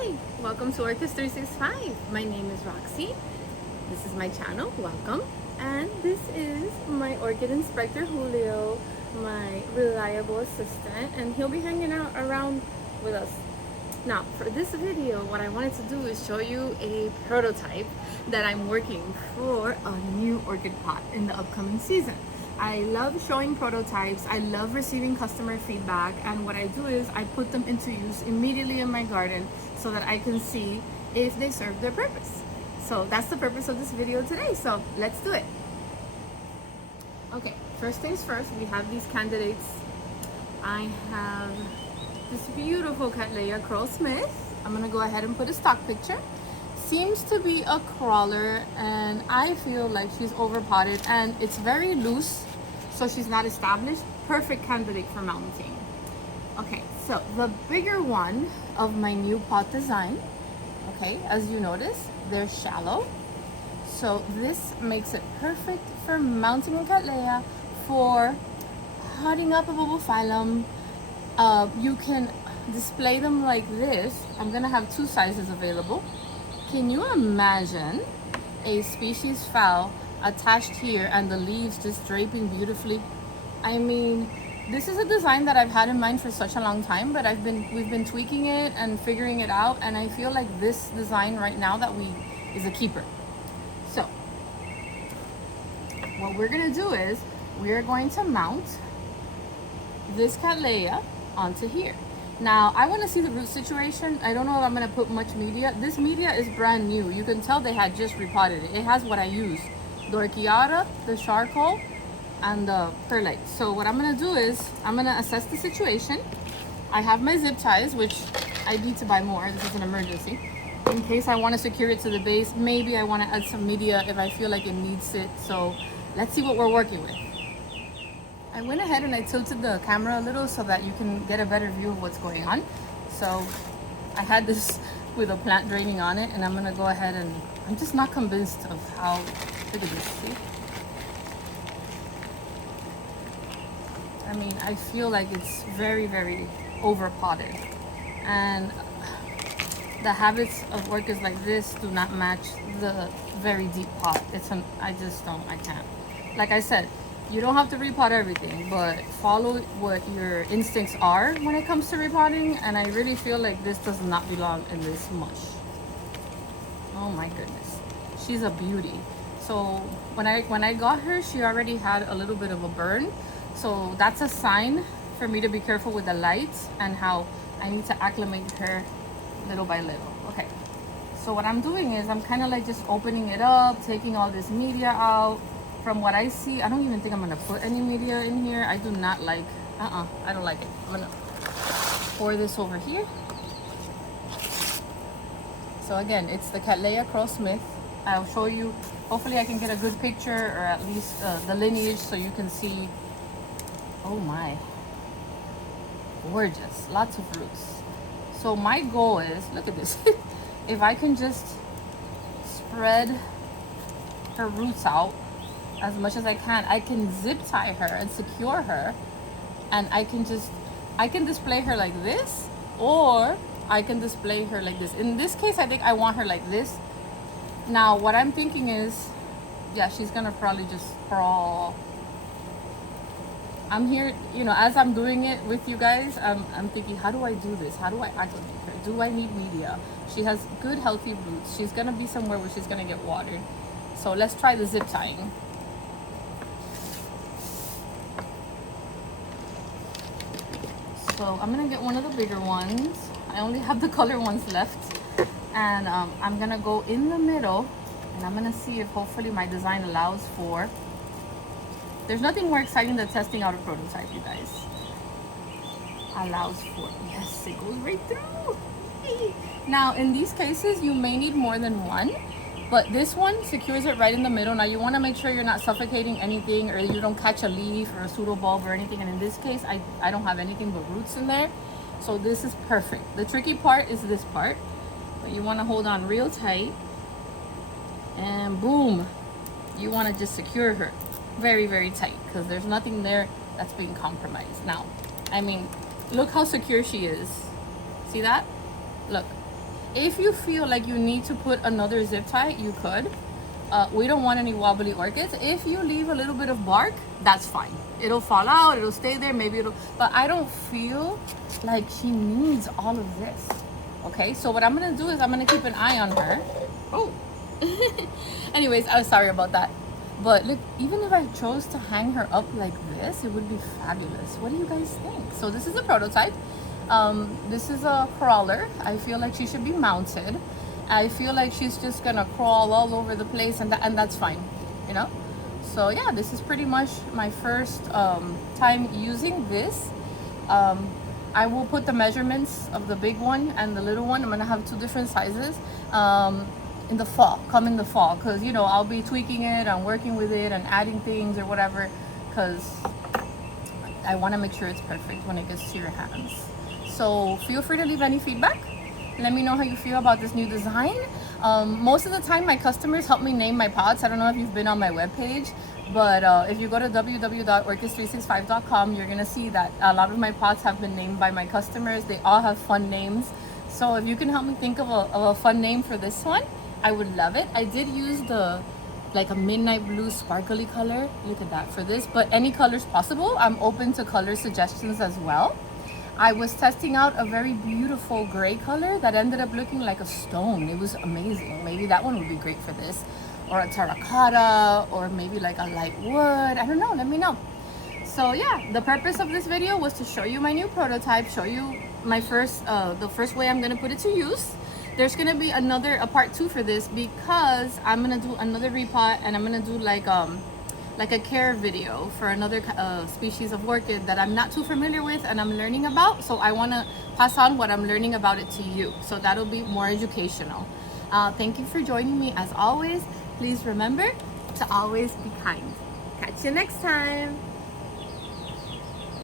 Hi, welcome to Orchids 365. My name is Roxy. This is my channel, welcome. And this is my orchid inspector, Julio, my reliable assistant, and he'll be hanging out around with us. Now, for this video, what I wanted to do is show you a prototype that I'm working for a new orchid pot in the upcoming season. I love showing prototypes, I love receiving customer feedback, and what I do is I put them into use immediately in my garden so that I can see if they serve their purpose. So that's the purpose of this video today, so let's do it. Okay, first things first, we have these candidates. I have this beautiful Cattleya Orchid. I'm gonna go ahead and put a stock picture. Seems to be a crawler, and I feel like she's over potted and it's very loose, so she's not established. Perfect candidate for mounting. Okay, so the bigger one of my new pot design, okay, as you notice, they're shallow, so this makes it perfect for mounting a Cattleya, for potting up a bulbophyllum. You can display them like this. I'm gonna have two sizes available. Can you imagine a species fowl attached here and the leaves just draping beautifully? I mean, this is a design that I've had in mind for such a long time, but we've been tweaking it and figuring it out, and I feel like this design right now is a keeper. So what we're gonna do is we're going to mount this Cattleya onto here. Now, I want to see the root situation. I don't know if I'm going to put much media. This media is brand new. You can tell they had just repotted it. It has what I use: the orchiata, the charcoal, and the perlite. So what I'm going to do is I'm going to assess the situation. I have my zip ties, which I need to buy more. This is an emergency. In case I want to secure it to the base, maybe I want to add some media if I feel like it needs it. So let's see what we're working with. I went ahead and I tilted the camera a little so that you can get a better view of what's going on. So I had this with a plant draining on it, and I'm gonna go ahead and I'm just not convinced of how, look at this, see? I mean, I feel like it's very, very over potted, and the habits of orchids like this do not match the very deep pot. I can't. Like I said, you don't have to repot everything, but follow what your instincts are when it comes to repotting, and I really feel like this does not belong in this mush. Oh my goodness, she's a beauty. So when I got her, she already had a little bit of a burn, so that's a sign for me to be careful with the lights and how I need to acclimate her little by little. Okay, so what I'm doing is I'm kind of like just opening it up, taking all this media out. From what I see, I don't even think I'm gonna put any media in here. I do not like, I don't like it. I'm gonna pour this over here. So again, it's the Cattleya Orchid. I'll show you, hopefully I can get a good picture, or at least the lineage, so you can see. Oh my, gorgeous, lots of roots. So my goal is, look at this, if I can just spread her roots out as much as I can zip tie her and secure her, and I can display her like this, or I can display her like this. In this case, I think I want her like this. Now what I'm thinking is, yeah, she's gonna probably just crawl. I'm here, you know, as I'm doing it with you guys, I'm thinking, how do I do this? How do I acclimate her? Do I need media? She has good healthy roots. She's gonna be somewhere where she's gonna get watered. So let's try the zip tying. So I'm gonna get one of the bigger ones. I only have the color ones left, and I'm gonna go in the middle, and I'm gonna see if hopefully my design allows for. There's nothing more exciting than testing out a prototype, you guys. Allows for, yes, it goes right through. Now in these cases, you may need more than one, but this one secures it right in the middle. Now you want to make sure you're not suffocating anything, or you don't catch a leaf or a pseudobulb or anything. And in this case, I don't have anything but roots in there. So this is perfect. The tricky part is this part, but you want to hold on real tight, and boom, you want to just secure her very, very tight, because there's nothing there that's being compromised. Now, I mean, look how secure she is. See that? Look. If you feel like you need to put another zip tie, you could. We don't want any wobbly orchids. If you leave a little bit of bark, that's fine. It'll fall out, it'll stay there, maybe it'll, but I don't feel like she needs all of this. Okay, so what I'm gonna do is I'm gonna keep an eye on her. Oh, anyways, I'm sorry about that. But look, even if I chose to hang her up like this, it would be fabulous. What do you guys think? So this is a prototype. This is a crawler. I feel like she should be mounted. I feel like she's just gonna crawl all over the place, and that's fine, you know. So yeah, this is pretty much my first time using this. I will put the measurements of the big one and the little one. I'm gonna have 2 different sizes in the fall, in the fall, because you know I'll be tweaking it and working with it and adding things or whatever, because I want to make sure it's perfect when it gets to your hands. So feel free to leave any feedback. Let me know how you feel about this new design. Most of the time my customers help me name my pots. I don't know if you've been on my webpage, but if you go to www.orchids365.com, you're gonna see that a lot of my pots have been named by my customers. They all have fun names. So if you can help me think of a fun name for this one, I would love it. I did use like a midnight blue sparkly color. Look at that for this, but any colors possible. I'm open to color suggestions as well. I was testing out a very beautiful gray color that ended up looking like a stone. It was amazing. Maybe that one would be great for this, or a terracotta, or maybe like a light wood. I don't know, let me know. So yeah, the purpose of this video was to show you my new prototype, show you my the first way I'm gonna put it to use. There's gonna be a part 2 for this, because I'm gonna do another repot, and I'm gonna do like a care video for another species of orchid that I'm not too familiar with and I'm learning about. So I want to pass on what I'm learning about it to you. So that'll be more educational. Thank you for joining me as always. Please remember to always be kind. Catch you next time.